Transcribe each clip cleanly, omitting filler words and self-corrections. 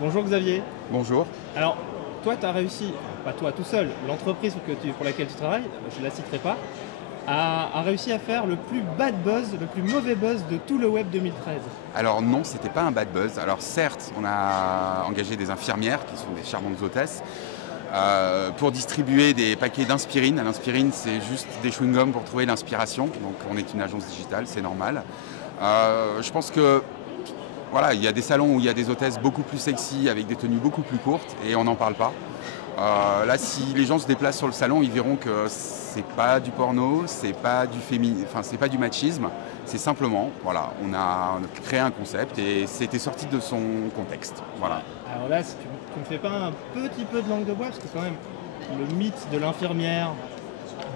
Bonjour Xavier. Bonjour. Alors, toi, tu as réussi, pas toi tout seul, l'entreprise pour laquelle tu travailles, je ne la citerai pas, a réussi à faire le plus bad buzz, le plus mauvais buzz de tout le web 2013. Alors non, c'était pas un bad buzz. Alors certes, on a engagé des infirmières qui sont des charmantes hôtesses pour distribuer des paquets d'inspirine. L'inspirine, c'est juste des chewing-gums pour trouver l'inspiration. Donc on est une agence digitale, c'est normal. Je pense que voilà, il y a des salons où il y a des hôtesses beaucoup plus sexy avec des tenues beaucoup plus courtes et on n'en parle pas. Là, si les gens se déplacent sur le salon, ils verront que c'est pas du porno, c'est pas du c'est pas du machisme. C'est simplement, voilà, on a créé un concept et c'était sorti de son contexte. Voilà. Alors là, si tu me fais pas un petit peu de langue de bois, parce que quand même, le mythe de l'infirmière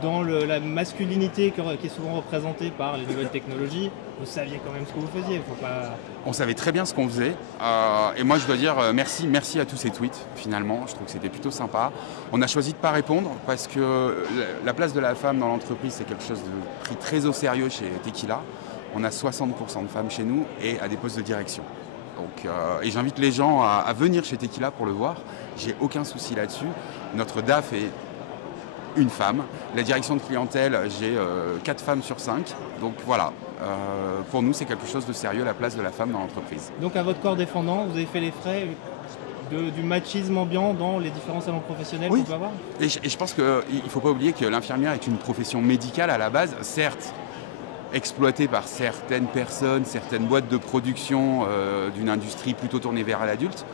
dans la masculinité qui est souvent représentée par les nouvelles technologies, vous saviez quand même ce que vous faisiez. Faut pas... On savait très bien ce qu'on faisait. Et moi, je dois dire merci à tous ces tweets, finalement. Je trouve que c'était plutôt sympa. On a choisi de ne pas répondre parce que la place de la femme dans l'entreprise, c'est quelque chose de pris très au sérieux chez Tequila. On a 60% de femmes chez nous et à des postes de direction. Donc, et j'invite les gens à venir chez Tequila pour le voir. J'ai aucun souci là-dessus. Notre DAF est une femme. La direction de clientèle, j'ai 4 femmes sur 5. Donc voilà, pour nous, c'est quelque chose de sérieux, la place de la femme dans l'entreprise. Donc à votre corps défendant, vous avez fait les frais du machisme ambiant dans les différents salons professionnels Oui. qu'on peut avoir. Et je pense qu'il ne faut pas oublier que l'infirmière est une profession médicale à la base, certes exploitée par certaines personnes, certaines boîtes de production d'une industrie plutôt tournée vers l'adulte.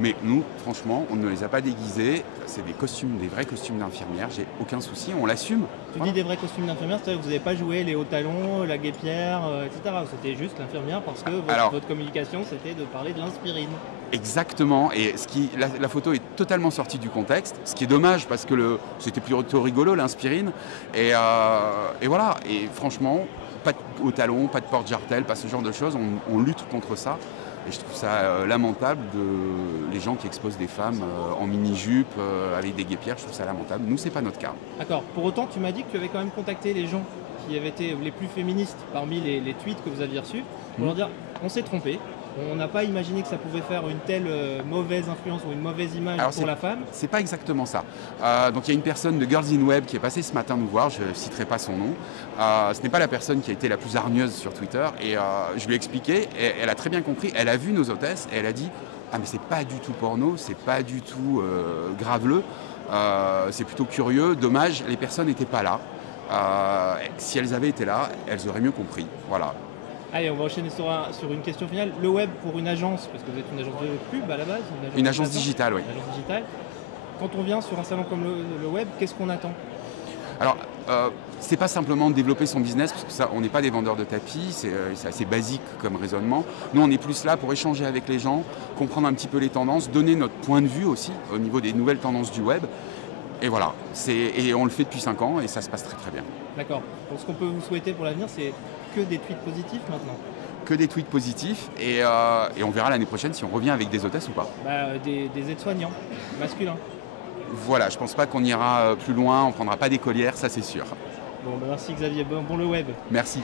Mais nous, franchement, on ne les a pas déguisés. C'est des costumes, des vrais costumes d'infirmière. J'ai aucun souci, on l'assume. Tu dis des vrais costumes d'infirmière, c'est-à-dire que vous n'avez pas joué les hauts talons, la guêpière, etc. C'était juste l'infirmière parce que votre communication, c'était de parler de l'inspirine. Exactement. Et la photo est totalement sortie du contexte, ce qui est dommage parce que c'était plutôt rigolo, l'inspirine. Et voilà. Et franchement, pas de hauts talons, pas de porte-jartel, pas ce genre de choses. On lutte contre ça. Et je trouve ça lamentable les gens qui exposent des femmes en mini-jupe avec des guêpières. Je trouve ça lamentable. Nous, c'est pas notre cas. D'accord. Pour autant, tu m'as dit que tu avais quand même contacté les gens qui avaient été les plus féministes parmi les tweets que vous aviez reçus pour leur dire on s'est trompé. On n'a pas imaginé que ça pouvait faire une telle mauvaise influence ou une mauvaise image pour la femme. C'est pas exactement ça. Donc il y a une personne de Girls in Web qui est passée ce matin nous voir, je ne citerai pas son nom. Ce n'est pas la personne qui a été la plus hargneuse sur Twitter et je lui ai expliqué, et elle a très bien compris, elle a vu nos hôtesses et elle a dit « Ah mais c'est pas du tout porno, c'est pas du tout graveleux, c'est plutôt curieux, dommage, les personnes n'étaient pas là. Si elles avaient été là, elles auraient mieux compris. » Voilà. Allez, on va enchaîner sur une question finale. Le web pour une agence, parce que vous êtes une agence de pub à la base. Une agence digitale, oui. Une agence digitale. Quand on vient sur un salon comme le web, qu'est-ce qu'on attend? Alors, c'est pas simplement de développer son business, parce que ça, on n'est pas des vendeurs de tapis, c'est assez basique comme raisonnement. Nous, on est plus là pour échanger avec les gens, comprendre un petit peu les tendances, donner notre point de vue aussi au niveau des nouvelles tendances du web. Et voilà, et on le fait depuis 5 ans et ça se passe très très bien. D'accord. Donc ce qu'on peut vous souhaiter pour l'avenir, c'est que des tweets positifs maintenant. Que des tweets positifs et on verra l'année prochaine si on revient avec des hôtesses ou pas. Des aides-soignants masculins. Voilà, je pense pas qu'on ira plus loin, on prendra pas des collières, ça c'est sûr. Bon, merci Xavier, bon le web. Merci.